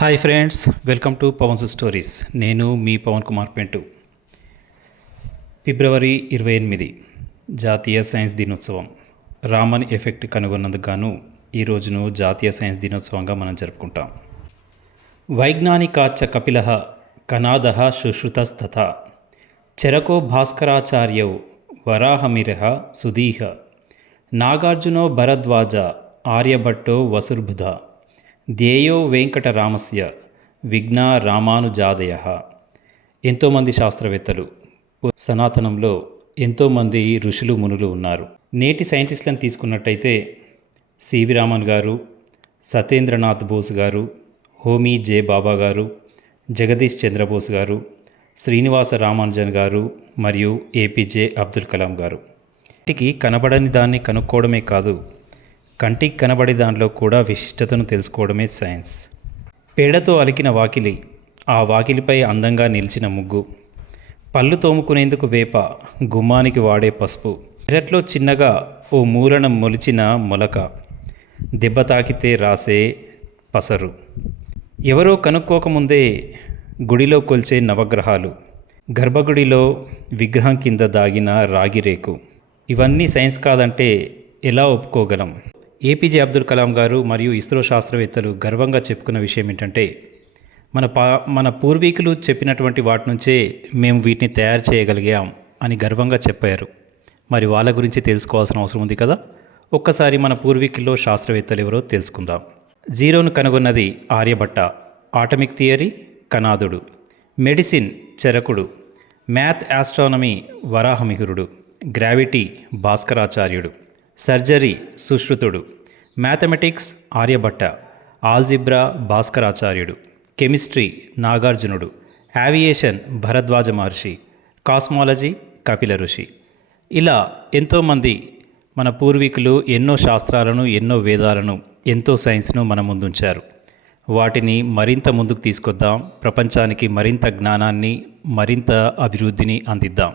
Hi friends welcome to Pawan's stories. నేను మీ పవన్ కుమార్ పెంటు. ఫిబ్రవరి ఇరవై ఎనిమిది జాతీయ సైన్స్ దినోత్సవం. రామన్ ఎఫెక్ట్ కనుగొన్నందుకు గాను ఈ రోజును జాతీయ సైన్స్ దినోత్సవంగా మనం జరుపుకుంటాం. వైజ్ఞానికాచ కపిల కనాద శుశ్రుతస్తథ చెరకో భాస్కరాచార్యౌ వరాహమిరహ సుధీహ. నాగార్జునో భరద్వాజ ఆర్యభట్టో వసుర్బుధ. ధ్యేయో వెంకటరామస్య విఘ్న రామానుజాదయ. ఎంతోమంది శాస్త్రవేత్తలు సనాతనంలో ఎంతోమంది ఋషులు మునులు ఉన్నారు. నేటి సైంటిస్టులను తీసుకున్నట్టయితే సివి రామన్ గారు సతేంద్రనాథ్ బోస్ గారు హోమీ జే. బాబా గారు జగదీష్ చంద్రబోస్ గారు శ్రీనివాస రామానుజన్ గారు మరియు ఏపీజే అబ్దుల్ కలాం గారు. వీటికి కనబడని దాన్ని కనుక్కోవడమే కాదు కంటికి కనబడే దానిలో కూడా విశిష్టతను తెలుసుకోవడమే సైన్స్. పేడతో అలికిన వాకిలి ఆ వాకిలిపై అందంగా నిలిచిన ముగ్గు. పళ్ళు తోముకునేందుకు వేప గుమ్మానికి వాడే పసుపు. పెరట్లో చిన్నగా ఓ మూలన మొలిచిన మొలక. దెబ్బ తాకితే రాసే పసరు. ఎవరో కనుక్కోకముందే గుడిలో కొల్చే నవగ్రహాలు. గర్భగుడిలో విగ్రహం కింద దాగిన రాగిరేకు. ఇవన్నీ సైన్స్ కాదంటే ఎలా ఒప్పుకోగలం? ఏపీజే అబ్దుల్ కలాం గారు మరియు ఇస్రో శాస్త్రవేత్తలు గర్వంగా చెప్పుకున్న విషయం ఏంటంటే మన పా మన పూర్వీకులు చెప్పినటువంటి వాటి నుంచే మేము వీటిని తయారు చేయగలిగాం అని గర్వంగా చెప్పారు. మరి వాళ్ళ గురించి తెలుసుకోవాల్సిన అవసరం ఉంది కదా? ఒక్కసారి మన పూర్వీకుల్లో శాస్త్రవేత్తలు ఎవరో తెలుసుకుందాం. జీరోను కనుగొన్నది ఆర్యభట్ట ఆటమిక్ థియరీ కనాదుడు మెడిసిన్ చరకుడు. మ్యాథ్ ఆస్ట్రానమీ వరాహమిహిరుడు గ్రావిటీ భాస్కరాచార్యుడు. సర్జరీ సుశ్రుతుడు. మ్యాథమెటిక్స్ ఆర్యభట్ట. ఆల్జిబ్రా భాస్కరాచార్యుడు. కెమిస్ట్రీ నాగార్జునుడు. యావియేషన్ భరద్వాజ మహర్షి. కాస్మాలజీ కపిల ఋషి. ఇలా ఎంతోమంది మన పూర్వీకులు ఎన్నో శాస్త్రాలను ఎన్నో వేదాలను ఎంతో సైన్స్ను మన ముందుంచారు. వాటిని మరింత ముందుకు తీసుకొద్దాం. ప్రపంచానికి మరింత జ్ఞానాన్ని మరింత అభివృద్ధిని అందిద్దాం.